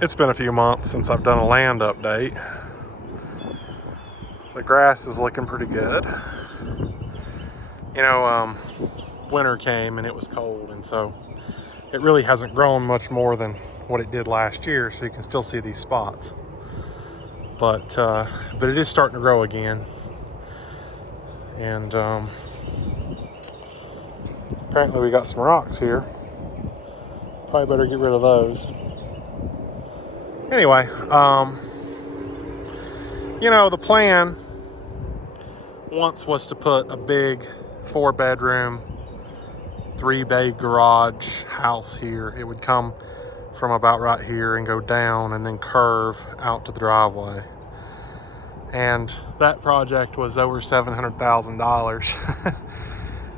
It's been a few months since I've done a land update. The grass is looking pretty good. Winter came and it was cold, and so it really hasn't grown much more than what it did last year, so you can still see these spots. But it is starting to grow again. And apparently we got some rocks here. Probably better get rid of those. Anyway, the plan once was to put a big 4-bedroom, 3-bay garage house here. It would come from about right here and go down and then curve out to the driveway. And that project was over $700,000.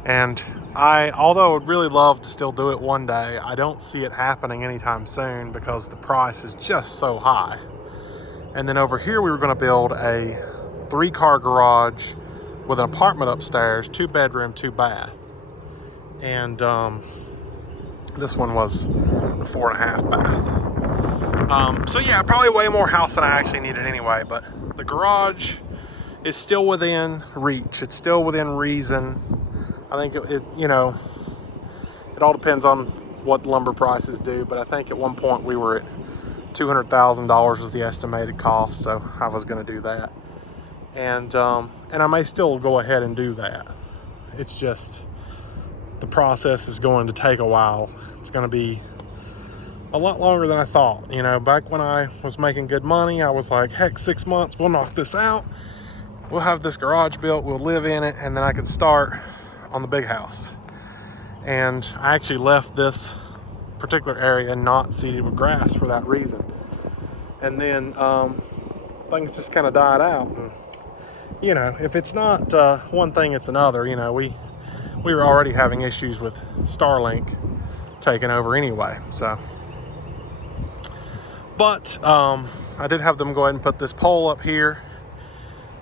And although I would really love to still do it one day, I don't see it happening anytime soon because the price is just so high. And then over here we were going to build a 3-car garage with an apartment upstairs, 2-bedroom, 2-bath. And this one was a 4.5 bath. So yeah, probably way more house than I actually needed anyway, but the garage is still within reach. It's still within reason. I think it all depends on what lumber prices do, but I think at one point we were at $200,000 was the estimated cost, so I was going to do that. And I may still go ahead and do that. It's just the process is going to take a while. It's going to be a lot longer than I thought. Back when I was making good money, I was like, heck, 6 months, we'll knock this out. We'll have this garage built, we'll live in it, and then I could start on the big house. And I actually left this particular area not seeded with grass for that reason. And then things just kind of died out. And, if it's not one thing, it's another. We were already having issues with Starlink taking over anyway. So, but I did have them go ahead and put this pole up here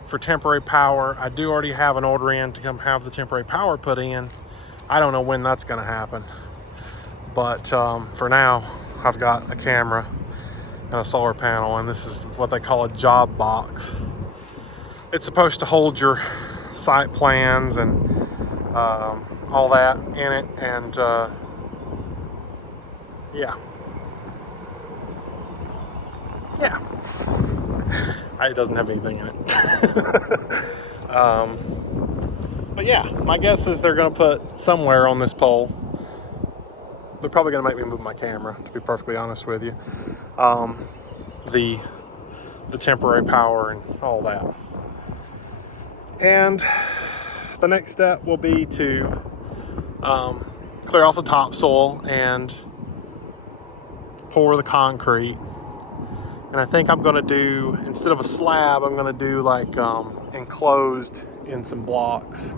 for temporary power. I do already have an order in to come have the temporary power put in. I don't know when that's going to happen. But for now, I've got a camera and a solar panel, and this is what they call a job box. It's supposed to hold your site plans and all that in it, and yeah. It doesn't have anything in it. But yeah, my guess is they're going to put somewhere on this pole. They're probably going to make me move my camera, to be perfectly honest with you. The temporary power and all that. And the next step will be to clear off the topsoil and pour the concrete. And I think I'm going to do, instead of a slab, I'm going to do like enclosed in some blocks.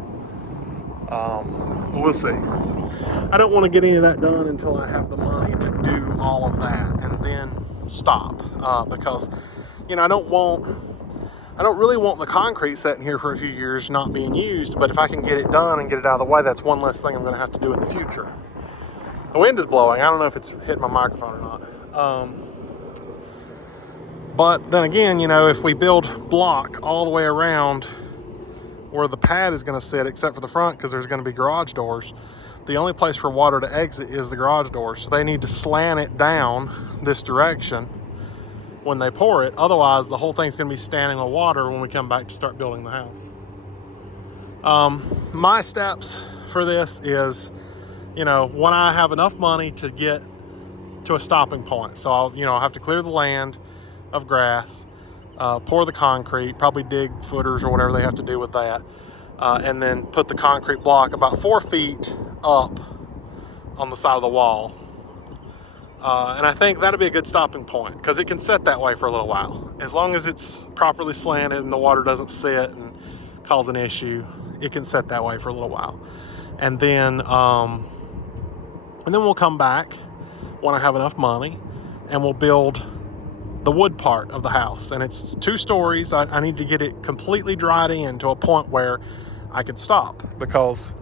We'll see. I don't want to get any of that done until I have the money to do all of that and then stop. Because, I don't really want the concrete sitting here for a few years not being used, but if I can get it done and get it out of the way, that's one less thing I'm going to have to do in the future. The wind is blowing. I don't know if it's hitting my microphone or not. But then again, if we build block all the way around where the pad is going to sit, except for the front, because there's going to be garage doors, the only place for water to exit is the garage doors. So they need to slant it down this direction when they pour it. Otherwise, the whole thing's going to be standing with water when we come back to start building the house. My steps for this is, when I have enough money to get to a stopping point. So I'll have to clear the land of grass, pour the concrete, probably dig footers or whatever they have to do with that, and then put the concrete block about 4 feet up on the side of the wall. And I think that'll be a good stopping point because it can sit that way for a little while. As long as it's properly slanted and the water doesn't sit and cause an issue, it can sit that way for a little while. And then we'll come back when I have enough money and we'll build the wood part of the house. And it's 2 stories. I need to get it completely dried in to a point where I could stop because,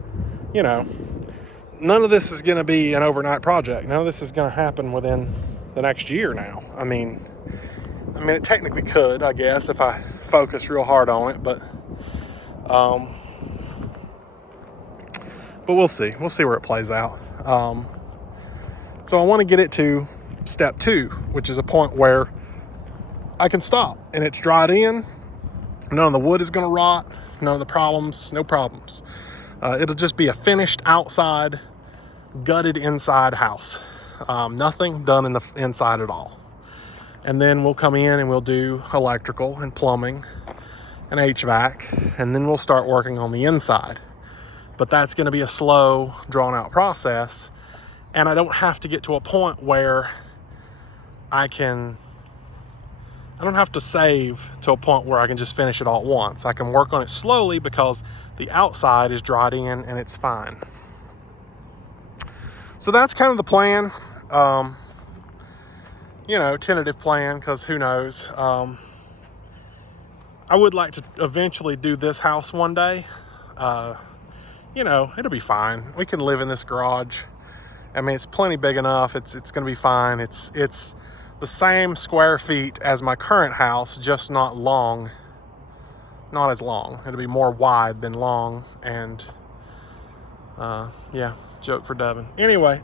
none of this is going to be an overnight project. None of this is going to happen within the next year now. I mean, it technically could, I guess, if I focus real hard on it, but we'll see. We'll see where it plays out. So I want to get it to step 2, which is a point where I can stop and it's dried in. None of the wood is going to rot. None of the problems, no problems. It'll just be a finished outside, gutted inside house. Nothing done in the inside at all. And then we'll come in and we'll do electrical and plumbing and HVAC, and then we'll start working on the inside. But that's going to be a slow, drawn out process. And I don't have to get to a point where I don't have to save to a point where I can just finish it all at once. I can work on it slowly because the outside is dried in and it's fine. So that's kind of the plan. Tentative plan, because who knows. I would like to eventually do this house one day. It'll be fine. We can live in this garage. I mean, it's plenty big enough. It's going to be fine. It's the same square feet as my current house, just not as long. It'll be more wide than long. And joke for Devin. Anyway,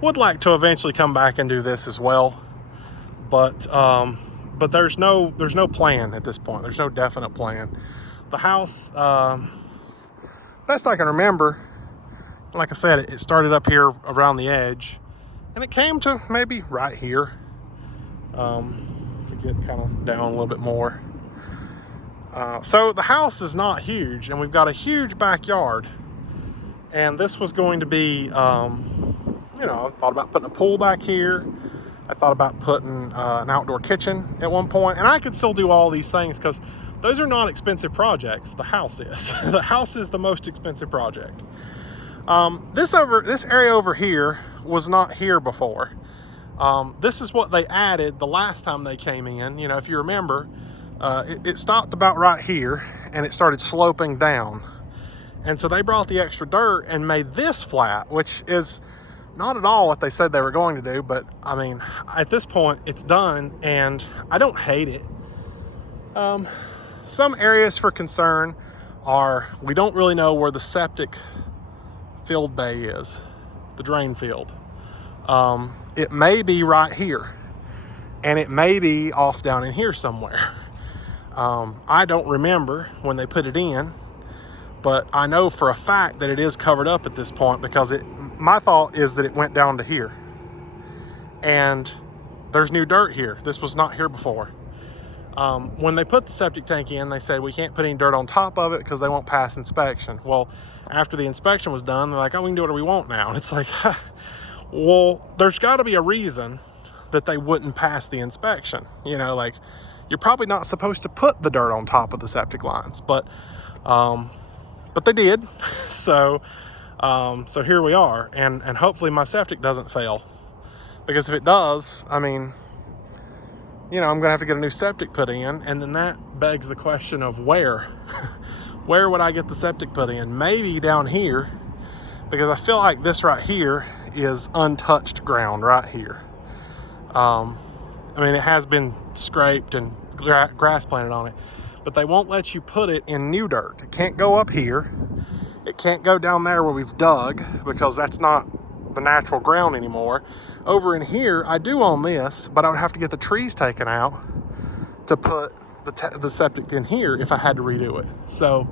would like to eventually come back and do this as well, but there's no plan at this point. There's no definite plan. The house, best I can remember, like I said, it started up here around the edge, and it came to maybe right here. To get kind of down a little bit more. So the house is not huge, and we've got a huge backyard. And this was going to be, I thought about putting a pool back here. I thought about putting an outdoor kitchen at one point. And I could still do all these things because those are not expensive projects. The house is. The house is the most expensive project. This area over here was not here before. This is what they added the last time they came in. If you remember, it stopped about right here and it started sloping down. And so they brought the extra dirt and made this flat, which is not at all what they said they were going to do. But I mean, at this point it's done and I don't hate it. Some areas for concern are, we don't really know where the septic field bay is, the drain field. It may be right here and it may be off down in here somewhere. I don't remember when they put it in, but I know for a fact that it is covered up at this point because my thought is that it went down to here. And there's new dirt here. This was not here before. When they put the septic tank in, they said we can't put any dirt on top of it because they won't pass inspection. Well, after the inspection was done, they're like, oh, we can do whatever we want now. And it's like, well, there's got to be a reason that they wouldn't pass the inspection. You're probably not supposed to put the dirt on top of the septic lines, but they did. So here we are, and hopefully my septic doesn't fail, because if it does, I mean, I'm gonna have to get a new septic put in, and then that begs the question of where where would I get the septic put in? Maybe down here, because I feel like this right here is untouched ground right here. It has been scraped and grass planted on it, but they won't let you put it in new dirt. It can't go up here. It can't go down there where we've dug, because that's not the natural ground anymore. Over in here, I do own this, but I would have to get the trees taken out to put the septic in here if I had to redo it. So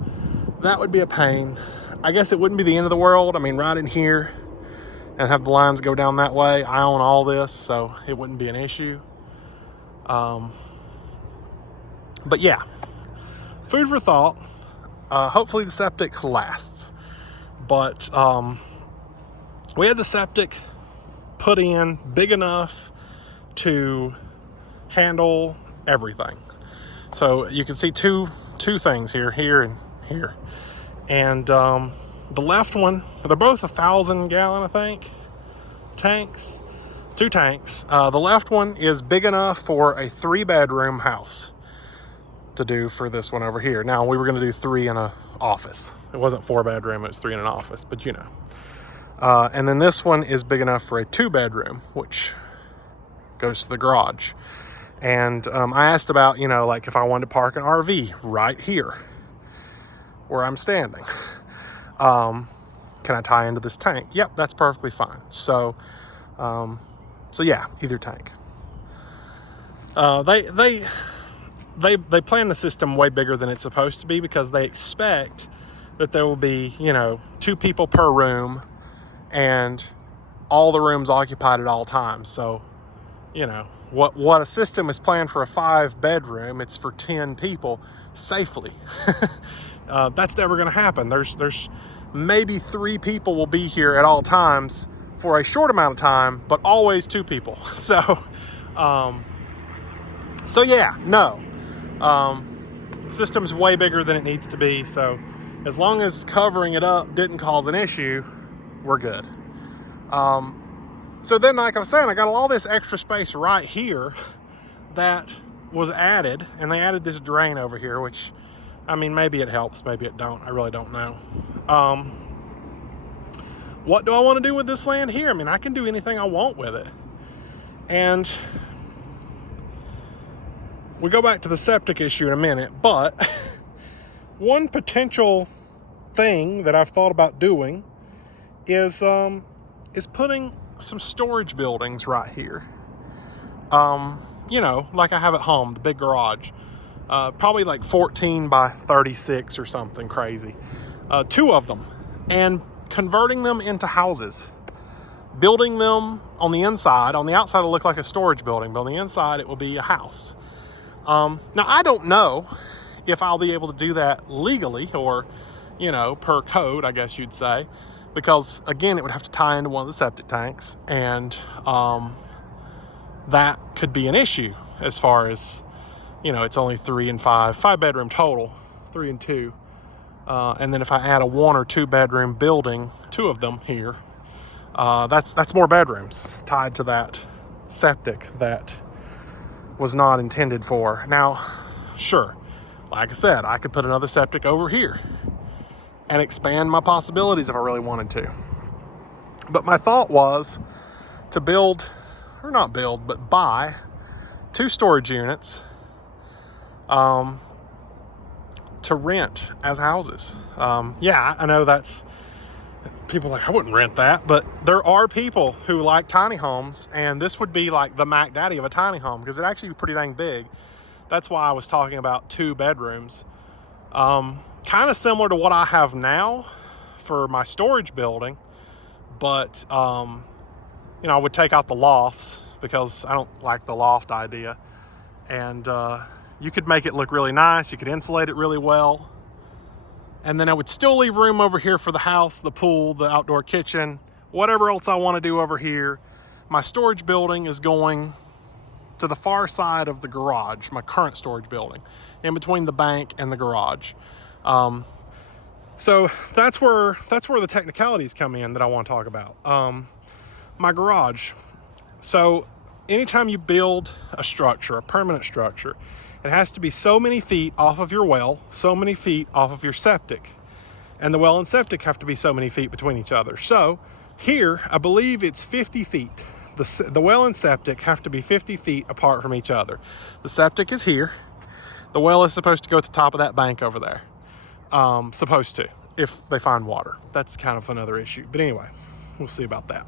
that would be a pain. I guess it wouldn't be the end of the world. Right in here and have the lines go down that way. I own all this, so it wouldn't be an issue. But yeah, food for thought. Hopefully the septic lasts. But we had the septic put in big enough to handle everything. So you can see two things here and here. And the left one, they're both 1,000 gallon, I think, tanks. 2 tanks. The left one is big enough for a 3-bedroom house to do for this one over here. Now, we were going to do 3 in an office. It wasn't 4-bedroom, it was 3 in an office, but And then this one is big enough for a 2-bedroom, which goes to the garage. And I asked about, like if I wanted to park an RV right here where I'm standing. Can I tie into this tank? Yep, that's perfectly fine. So yeah, either tank. They plan the system way bigger than it's supposed to be because they expect that there will be, 2 people per room and all the rooms occupied at all times. So, what a system is planned for a 5-bedroom, it's for 10 people safely. That's never going to happen. There's maybe 3 people will be here at all times for a short amount of time, but always 2 people. So yeah, no. System's way bigger than it needs to be. So as long as covering it up didn't cause an issue, we're good. So then, like I was saying, I got all this extra space right here that was added, and they added this drain over here, which, I mean, maybe it helps, maybe it don't. I really don't know. What do I want to do with this land here? I mean, I can do anything I want with it. And we go back to the septic issue in a minute, but one potential thing that I've thought about doing is putting some storage buildings right here. Like I have at home, the big garage. Probably like 14 by 36 or something crazy. 2 of them. And converting them into houses. Building them on the inside. On the outside it'll look like a storage building, but on the inside it will be a house. Now I don't know if I'll be able to do that legally or, per code, I guess you'd say. Because again, it would have to tie into one of the septic tanks, and that could be an issue as far as, it's only 3 and 5-bedroom total, 3 and 2. And then if I add a 1 or 2-bedroom building, 2 of them here, that's more bedrooms tied to that septic that was not intended for. Now, sure, like I said, I could put another septic over here and expand my possibilities if I really wanted to. But my thought was to buy 2 storage units to rent as houses. Yeah, I know that's, people are like, I wouldn't rent that, but there are people who like tiny homes, and this would be like the Mac Daddy of a tiny home because it actually be pretty dang big. That's why I was talking about 2 bedrooms. Kind of similar to what I have now for my storage building, but I would take out the lofts because I don't like the loft idea. And you could make it look really nice. You could insulate it really well. And then I would still leave room over here for the house, the pool, the outdoor kitchen, whatever else I want to do over here. My storage building is going to the far side of the garage, my current storage building, in between the bank and the garage. So that's where the technicalities come in that I want to talk about. My garage. So anytime you build a structure, a permanent structure, it has to be so many feet off of your well, so many feet off of your septic. And the well and septic have to be so many feet between each other. So here, I believe it's 50 feet. The well and septic have to be 50 feet apart from each other. The septic is here. The well is supposed to go at the top of that bank over there. Supposed to, if they find water. That's kind of another issue. But anyway, we'll see about that.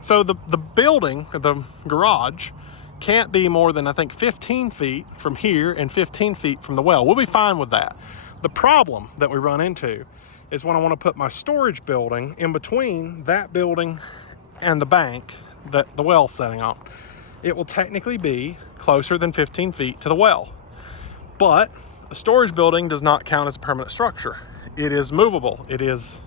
So the building, the garage, can't be more than, I think, 15 feet from here and 15 feet from the well. We'll be fine with that. The problem that we run into is when I want to put my storage building in between that building and the bank that the well's setting on. It will technically be closer than 15 feet to the well. But a storage building does not count as a permanent structure. It is movable. It is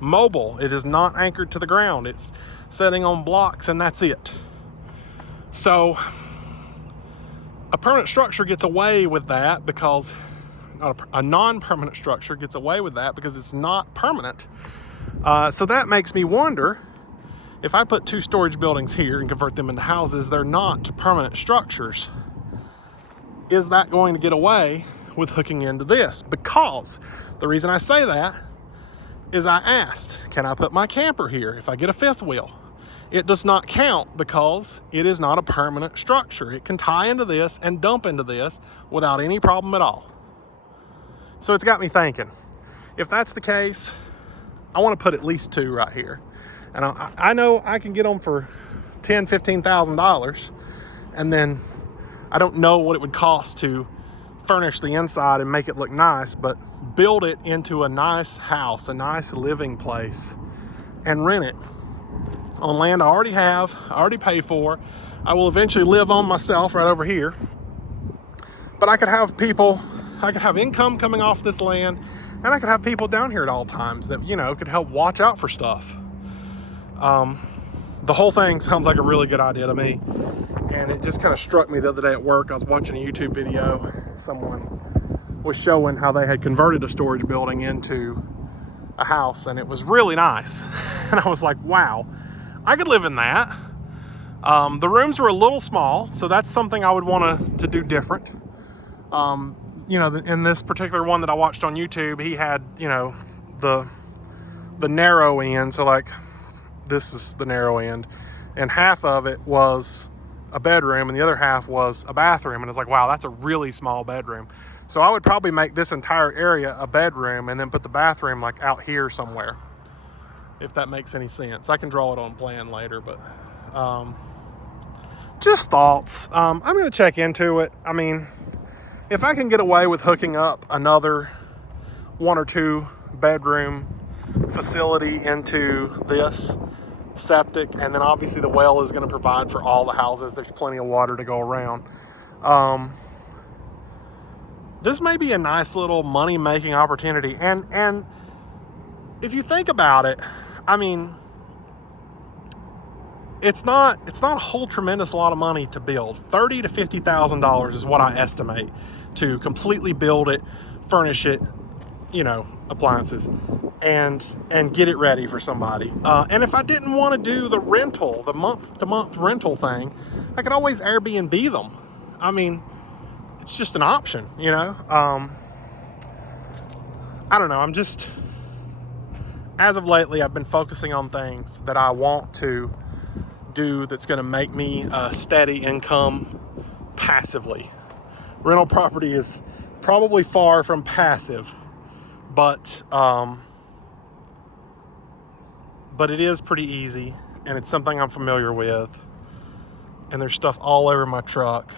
mobile. It is not anchored to the ground. It's sitting on blocks and that's it. So a permanent structure gets away with that because a non-permanent structure gets away with that because it's not permanent. So that makes me wonder, if I put 2 storage buildings here and convert them into houses, they're not permanent structures. Is that going to get away with hooking into this? Because the reason I say that is I asked, can I put my camper here if I get a fifth wheel? It does not count because it is not a permanent structure. It can tie into this and dump into this without any problem at all. So it's got me thinking, if that's the case, I want to put at least 2 right here. And I know I can get them for $10,000, $15,000. And then I don't know what it would cost to furnish the inside and make it look nice, but build it into a nice house, a nice living place, and rent it on land I already have, I already pay for. I will eventually live on myself right over here. But I could have people, I could have income coming off this land, and I could have people down here at all times that, you know, could help watch out for stuff. The whole thing sounds like a really good idea to me. And it just kind of struck me the other day at work. I was watching a YouTube video. Someone was showing how they had converted a storage building into a house, and it was really nice. And I was like, wow, I could live in that. The rooms were a little small, so that's something I would want to do different. You know, in this particular one that I watched on YouTube, he had, you know, the narrow end. So like, this is the narrow end, and half of it was a bedroom and the other half was a bathroom. And it's like, wow, that's a really small bedroom. So I would probably make this entire area a bedroom and then put the bathroom like out here somewhere, if that makes any sense. I can draw it on plan later, but just thoughts. I'm gonna check into it. I mean, if I can get away with hooking up another 1 or 2 bedroom facility into this septic, and then obviously the well is going to provide for all the houses, there's plenty of water to go around. This may be a nice little money making opportunity, and if you think about it, I mean, it's not a whole tremendous lot of money to build. $30,000 to $50,000 is what I estimate to completely build it, furnish it, you know, appliances, and get it ready for somebody. And if I didn't want to do the rental, the month-to-month rental thing, I could always Airbnb them. I mean, it's just an option, you know. I don't know. I'm just, as of lately, I've been focusing on things that I want to do that's going to make me a steady income passively. Rental property is probably far from passive, but it is pretty easy, and it's something I'm familiar with, and there's stuff all over my truck.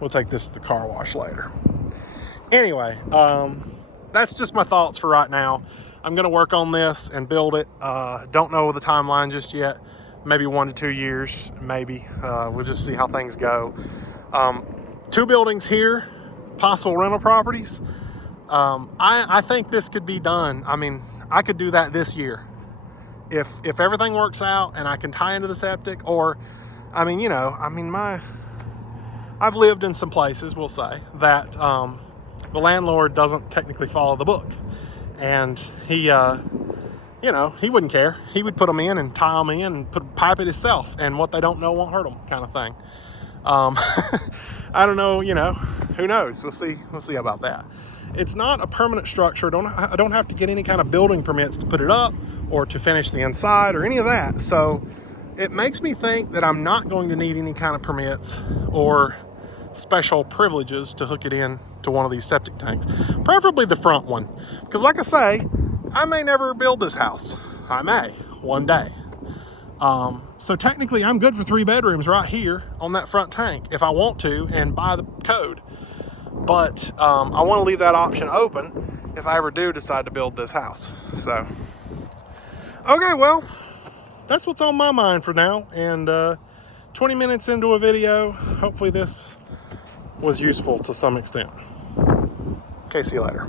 We'll take this to the car wash later. Anyway, that's just my thoughts for right now. I'm going to work on this and build it. Don't know the timeline just yet. Maybe 1 to 2 years, maybe. We'll just see how things go. 2 buildings here, possible rental properties. I think this could be done. I mean, I could do that this year. If everything works out and I can tie into the septic, or, I mean, you know, I mean, I've lived in some places, we'll say, that the landlord doesn't technically follow the book. And he, you know, he wouldn't care. He would put them in and tie them in and pipe it himself, and what they don't know won't hurt them, kind of thing. I don't know, you know, who knows? We'll see about that. It's not a permanent structure. I don't have to get any kind of building permits to put it up or to finish the inside or any of that. So it makes me think that I'm not going to need any kind of permits or special privileges to hook it in to one of these septic tanks, preferably the front one, because like I say, I may never build this house. I may one day. So technically I'm good for 3 bedrooms right here on that front tank if I want to and buy the code. But I want to leave that option open if I ever do decide to build this house. So, okay, well, that's what's on my mind for now. And 20 minutes into a video, hopefully this was useful to some extent. Okay, see you later.